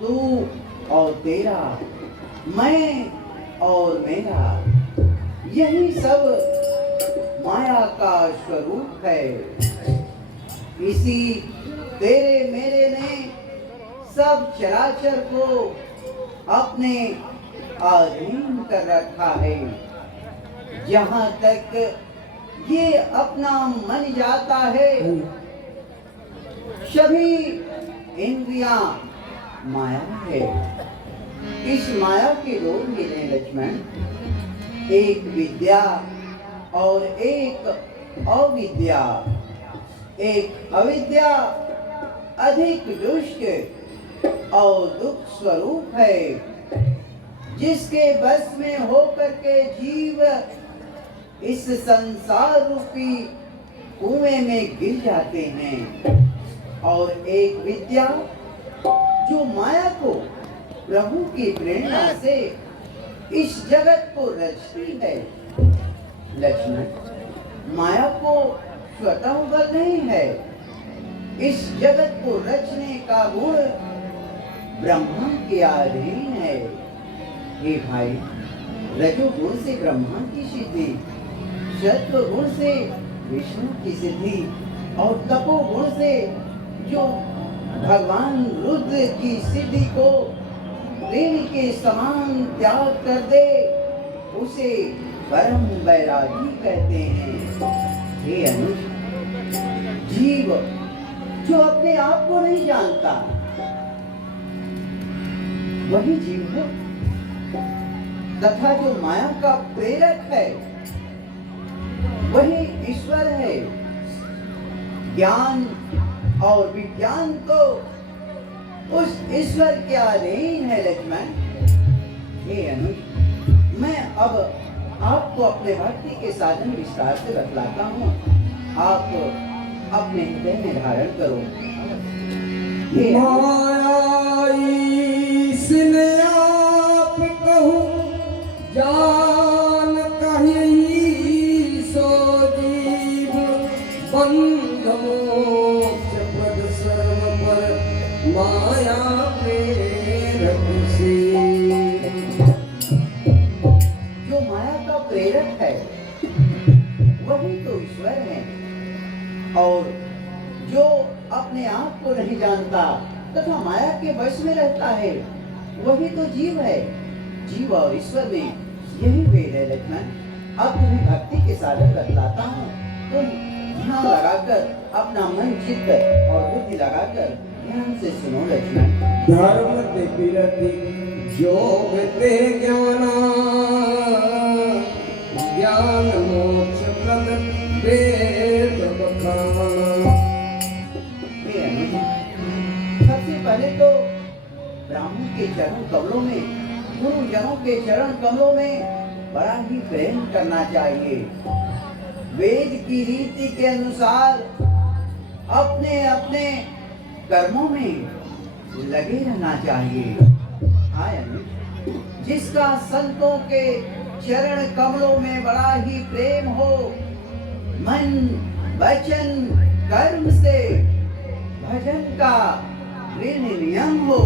तू और तेरा, मैं और मेरा, यही सब माया का स्वरूप है। इसी तेरे मेरे ने सब चराचर को अपने अधीन कर रखा है। जहाँ तक ये अपना मन जाता है, सभी इंद्रियां माया है। इस माया के दो हीरे लक्ष्मण, एक विद्या और एक अविद्या। एक अविद्या अधिक दुष्ट और दुख स्वरूप है, जिसके बस में होकर के जीव इस संसार रूपी कुएं में गिर जाते हैं। और एक विद्या जो माया को प्रभु की प्रेरणा से इस जगत को रचती है। लक्ष्मण, माया को स्वतः बल नहीं है। इस जगत को रचने का गुण ब्रह्मा के अधीन है। हे भाई, रजोगुण से ब्रह्मा की सिद्धि, सत्व गुण से विष्णु की सिद्धि और तपोगुण से जो भगवान रुद्र की सिद्धि को रेणी के समान त्याग कर दे, उसे परम वैरागी कहते हैं। हे अनुज, जीव जो अपने आप को नहीं जानता, वही जीव है। तथा जो माया का प्रेरक है, वही ईश्वर है। ज्ञान और विज्ञान तो उस ईश्वर के अधीन है। लक्ष्मण, हे अनुज, मैं अब आपको अपने भक्ति के साधन विस्तार से बतलाता हूँ। आप अपने हृदय में धारण करो। आप कहूँ जान कहीं सो जीव बंध मोक्ष पद सर्व पर माया प्रेरक से। जो माया का प्रेरक है, वही तो ईश्वर है। और जो अपने आप को नहीं जानता तथा माया के वश में रहता है, वही तो जीव है। जीव और ईश्वर में यही भेद है। लक्ष्मण, अब तुम्हें भक्ति के साधन बतलाता हूँ। तुम ध्यान लगाकर अपना मन चित्त और बुद्धि लगाकर ध्यान से सुनो। लक्ष्मण, धर्म ते बिरति योग ते ज्ञाना, ज्ञान मोक्ष पद वेद बखाना। सबसे पहले तो ब्राह्मण के चरण कमलों में, गुरुजनों के चरण कमलों में बड़ा ही प्रेम करना चाहिए। वेद की रीति के अनुसार अपने अपने कर्मों में लगे रहना चाहिए। जिसका संतों के चरण कमलों में बड़ा ही प्रेम हो, मन वचन कर्म से भजन का दृढ़ नियम हो,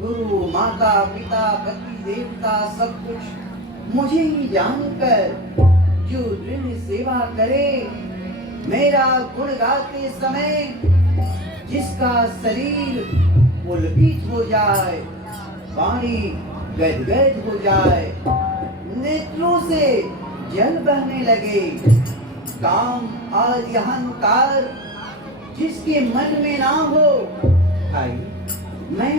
गुरु माता पिता पति देवता सब कुछ मुझे ही जानकर जो दृढ़ सेवा करे, मेरा गुण गाते समय जिसका शरीर पुलकित हो जाए, वाणी गदगद हो जाए, नेत्रों से जल बहने लगे, काम आदि अहंकार जिसके मन में ना हो, भाई मैं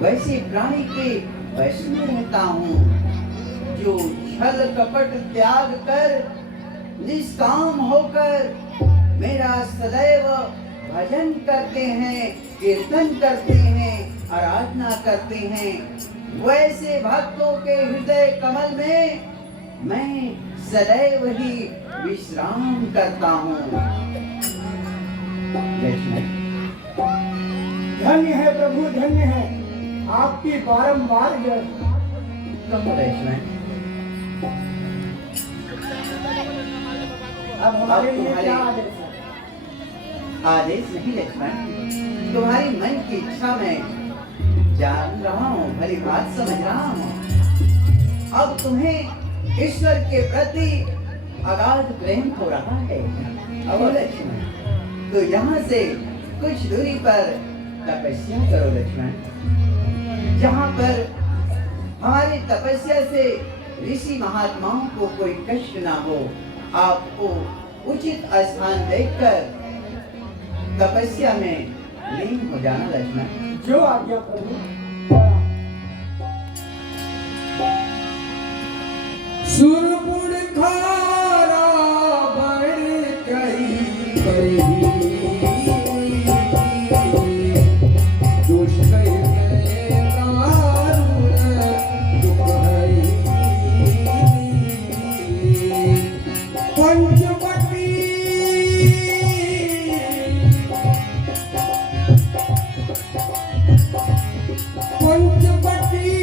वैसे प्राणी के वश में रहता हूँ। जो छल कपट त्याग कर निष्काम होकर मेरा सदैव भजन करते हैं, कीर्तन करते हैं, आराधना करते हैं, वैसे भक्तों के हृदय कमल में मैं सदैव ही विश्राम करता हूँ। धन्य है प्रभु, धन्य है आपकी बारंबार जय। कहो लक्ष्मण, अब हमारे लिए तुम्हारे- क्या आदेश है? आदेश नहीं लक्ष्मण, तुम्हारी मन की इच्छा मैं जान रहा हूँ, भली बात समझ रहा हूँ। अब तुम्हें ईश्वर के प्रति अगाध प्रेम हो रहा है। अब लक्ष्मण, तो यहाँ से कुछ दूरी पर तपस्या करो लक्ष्मण, जहाँ पर हमारी तपस्या से ऋषि महात्माओं को कोई कष्ट ना हो। आपको उचित स्थान देखकर तपस्या में लीन हो जाना लक्ष्मण। जो आज्ञा प्रभु। सुरपुर खारा बड़ कई कई दुष्ट के दारुण दुख हई पंचवटी पंचवटी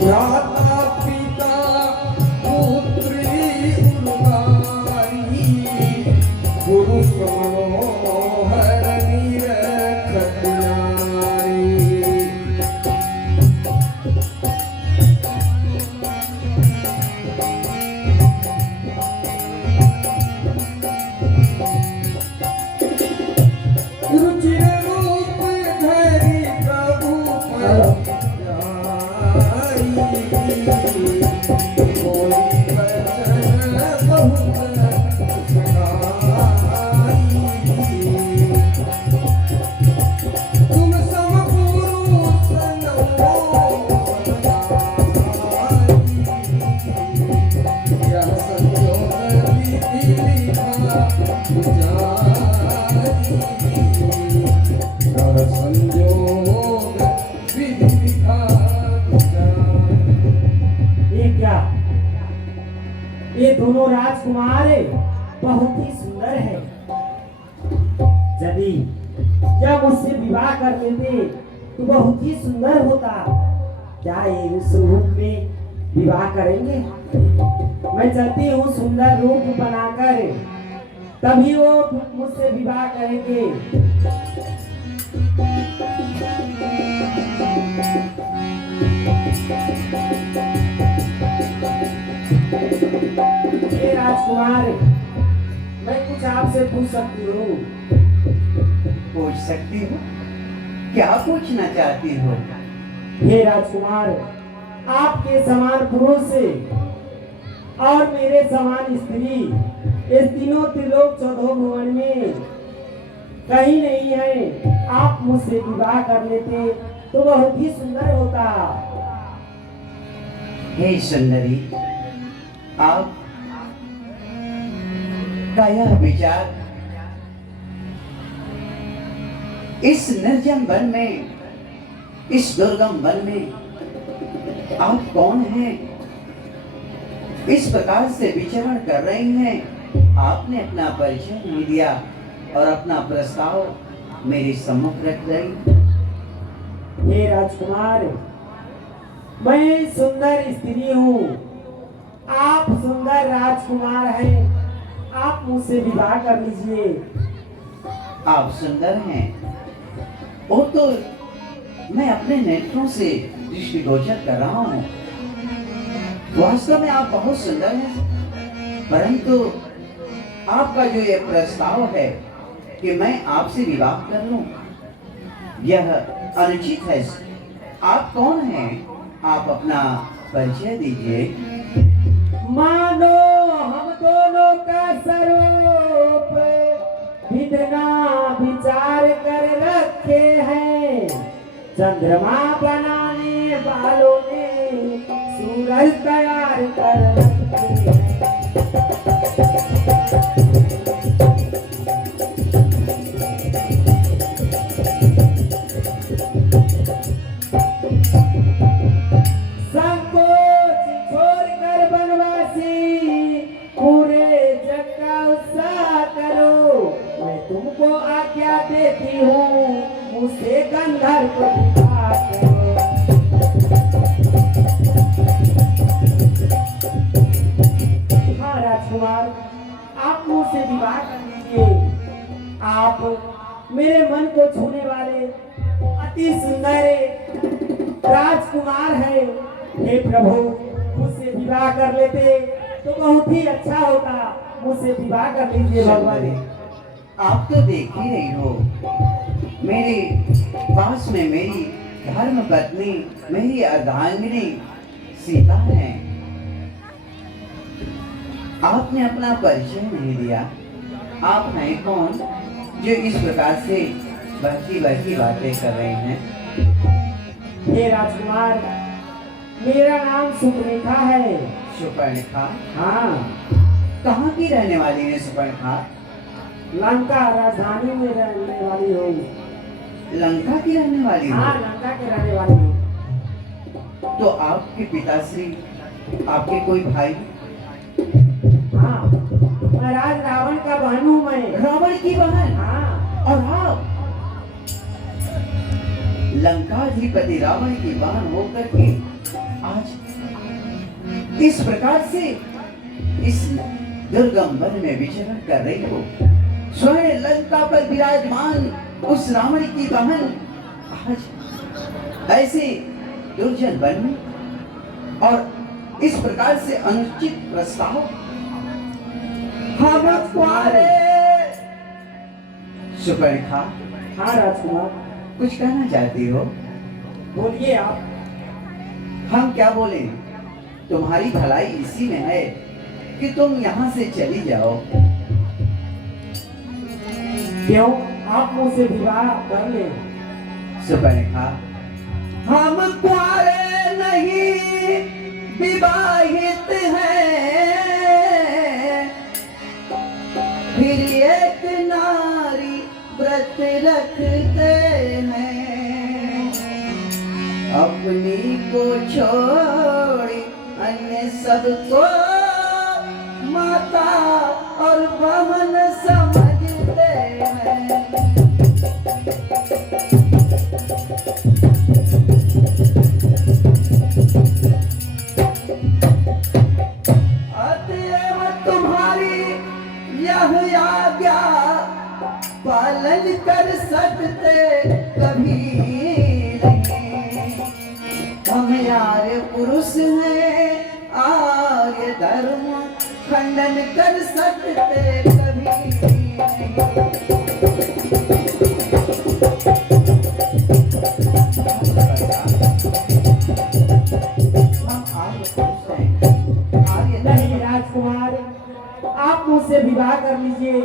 भ्राता पिता पुत्री उर्वारी पुरुष मनोहर निरखत नारी। रुचिर रूप धरि प्रभु पर जाई, कोई वचन बहुत सुनाई। तुम सम पुरुष नमो समाई, यह संयोग विधि लिखा जाई, यह संयोग विधि लिखा जाई। ये क्या? ये दोनों राजकुमार बहुत ही सुंदर है। यदि जब मुझसे विवाह कर लेते तो बहुत ही सुंदर होता। क्या ये इस रूप में विवाह करेंगे? मैं चाहती हूँ सुंदर रूप बनाकर, तभी वो मुझसे विवाह करेंगे। ये राजकुमार, मैं कुछ आपसे पूछ सकती हूँ? पूछ सकती हो? क्या पूछना चाहती हो? हे राजकुमार, आपके समान पुरुष और मेरे समान स्त्री इस तीनों त्रिलोक चौदह भुवन में कहीं नहीं है। आप मुझसे विवाह कर लेते तो बहुत ही सुंदर होता। हे सुंदरी, आप का यह विचार इस निर्जन वन में, इस दुर्गम वन में आप कौन हैं? इस प्रकार से विचरण कर रही हैं। आपने अपना परिचय नहीं दिया और अपना प्रस्ताव मेरे सम्मुख रख रही। हे राजकुमार, मैं सुंदर स्त्री हूँ, आप सुंदर राजकुमार हैं। आप मुझसे विवाह कर लीजिए। आप सुंदर हैं, वो तो मैं अपने नेत्रों से दृष्टिगोचर कर रहा हूँ। वास्तव में आप बहुत सुंदर हैं, परंतु आपका जो ये प्रस्ताव है कि मैं आपसे विवाह कर लूं, यह अनुचित है। आप कौन हैं? आप अपना परिचय दीजिए। मानो हम दोनों का स्वरूप विधना विचार कर रखे हैं। चंद्रमा बनाने वालों ने सूरज तैयार कर रखे हैं। लेती हूँ मुझसे गंधर्व विवाह करो। हाँ राजकुमार, आप मुझसे विवाह कर लीजिए। आप मेरे मन को छूने वाले अति सुंदर राजकुमार है। हे प्रभु, मुझसे विवाह कर लेते तो बहुत ही अच्छा होता। मुझसे विवाह कर लीजिए भगवान। आप तो देख ही रही हो, मेरे पास में मेरी धर्म पत्नी, मेरी अर्धांगिनी सीता है। आपने अपना परिचय नहीं दिया। आप हैं कौन जो इस प्रकार से बहती बहती बातें कर रहे हैं? हे राजकुमार, मेरा नाम सुपर्णखा है। सुपर्णखा? हाँ, कहाँ की रहने वाली है सुपर्णखा? लंका राजधानी में रहने वाली हूँ। लंका की रहने वाली हो? हाँ, लंका के रहने वाली हूँ। तो आपके पिताश्री, आपके कोई भाई? हाँ, मैं राज रावण का बहन हूँ। मैं रावण की बहन? हाँ। और आप लंकाधिपति रावण की बहन होकर के आज इस प्रकार से इस दुर्गम वन में विचरण कर रही हो। स्वयं लंका पर विराजमान उस रावण की बहन आज ऐसे दुर्जन वन में और इस प्रकार से अनुचित प्रस्ताव। हम कुंवारे। सुपर्णखा, हाँ राजकुमार, कुछ कहना चाहती हो? बोलिए आप। हम क्या बोले? तुम्हारी भलाई इसी में है कि तुम यहाँ से चली जाओ। क्यों? आप मुझसे विवाह कर ले। सुपर्णखा, हम कुंवारे नहीं विवाहित हैं, फिर एक नारी व्रत रखते हैं, अपनी को छोड़ी अन्य सबको माता और बहन समझते हैं। अतएव तुम्हारी यह आज्ञा पालन कर सकते कभी नहीं। हम आर्य पुरुष हैं, आर्य धर्म खंडन कर सकते कभी नहीं। नहीं राजकुमार, आप मुझसे विवाह कर लीजिए।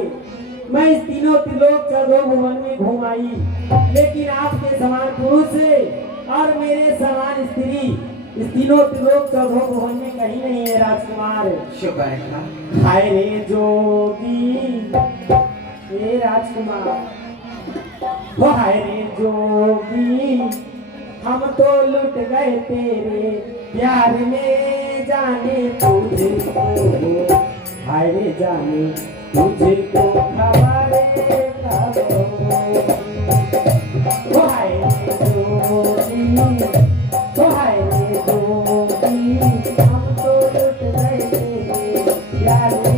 मैं इस तीनों त्रिलोक चौदह भुवन में घूम आई, लेकिन आपके समान पुरुष और मेरे समान स्त्री इस तीनों त्रिलोक चौदह भुवन में कहीं नहीं है राजकुमार। शुक्र। हाय रे जोगी, हे राजकुमार, वो हाय रे जोगी, हम तो लुट गए तेरे प्यार में, जाने तुझको, हाय रे जाने तुझको खबर कब, वो हाय रे जोगी, वो हाय रे जोगी, हम तो लुट गए तेरे प्यार में,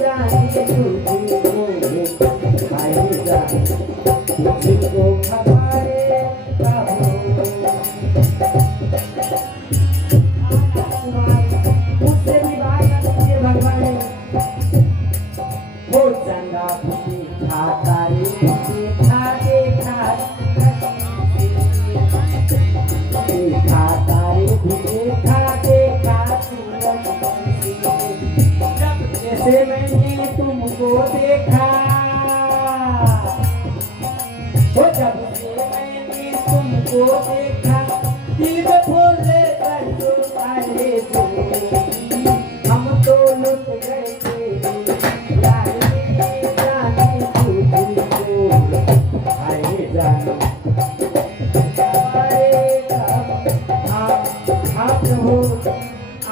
जाने तुझको, हाय रे जाने तुझको खबर कब। मुझसे विवाह कर लीजिए भगवान। वो चंदा देखा तारे देखा देखा देखा तारे देखा देखा जब जैसे मैंने तुमको देखा, वो जब से मैंने तुमको देखा, दिल में फूले कर जो आए जो, हम तो लुट गए तेरे प्यार में, जाने तुझको, आए जाने आप प्रभु,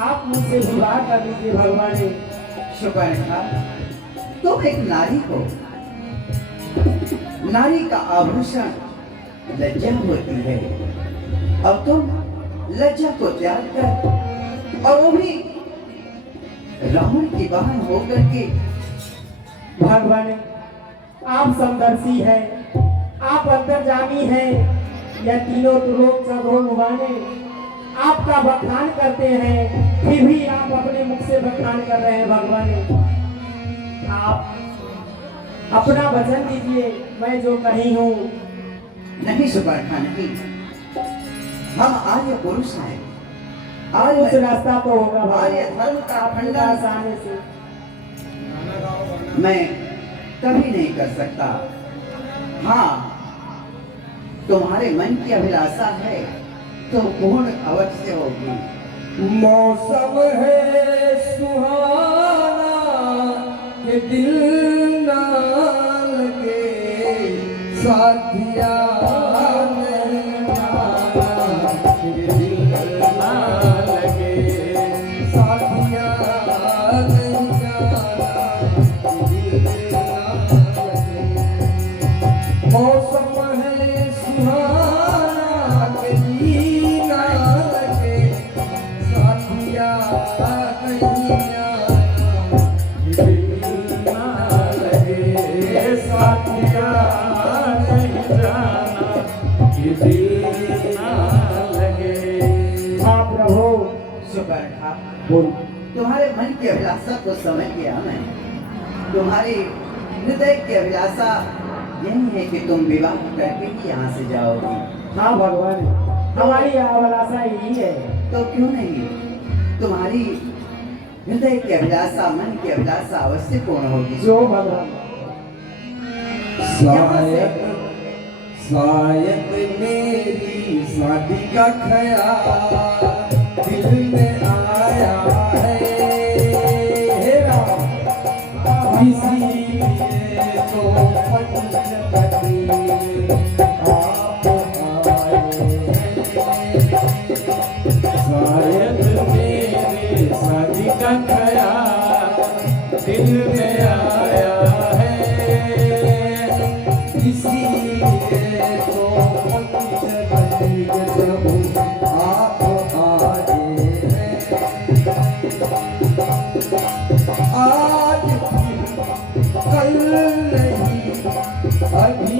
आप मुझसे विवाह कर लीजिए भगवान। शुक्र। तुम एक नारी हो, नारी का आभूषण लज्जा होती है। अब तुम लज्जा को त्याग कर, और वो भी रावण की बहन होकर के। भगवान, आप समदर्शी हैं, आप अंतर्जामी हैं। यह तीनों त्रिलोक चौदह भुवने आपका बखान करते हैं, फिर भी आप अपने मुख से बखान कर रहे हैं। भगवान, आप अपना वचन दीजिए, मैं जो कही हूँ। नहीं सुपर्णा, नहीं। हम आर्य पुरुष हैं। कुछ रास्ता तो होगा आर्य धर्म का खंडन आसानी से मैं कभी नहीं कर सकता। हाँ, तुम्हारे मन की अभिलाषा है तो पूर्ण अवश्य होगी। मौसम है सुहाना के दिल ना लगे, साथिया नहीं जाना के दिल ना लगे, साथिया नहीं जाना के दिल ना लगे। मौसम है सुहाना के दिल ना लगे, साथिया नहीं जाना के दिल ना लगे, साथिया नहीं जाना के दिल ना लगे। हाँ प्रभु, सुपर्णा, बोल। तुम्हारे मन की अभिलाषा को समझ गया मैं। तुम्हारी हृदय की अभिलाषा यही है कि तुम विवाह करके ही यहाँ से जाओगी। हाँ भगवान, हमारी अभिलाषा यही है। तो क्यों नहीं, तुम्हारी हृदय की अभिलाषा, मन की अभिलाषा अवश्य पूर्ण होगी। जो भगवान, शायद शायद मेरी शादी का ख्याल दिल में आया है, हे राम, इसीलिए तो पंचवटी आप आए हैं। शायद मेरी शादी का ख्याल दिल में आया है, इसीलिए तो पंचवटी प्रभु आप आए हैं। आज फिर कल नहीं, अभी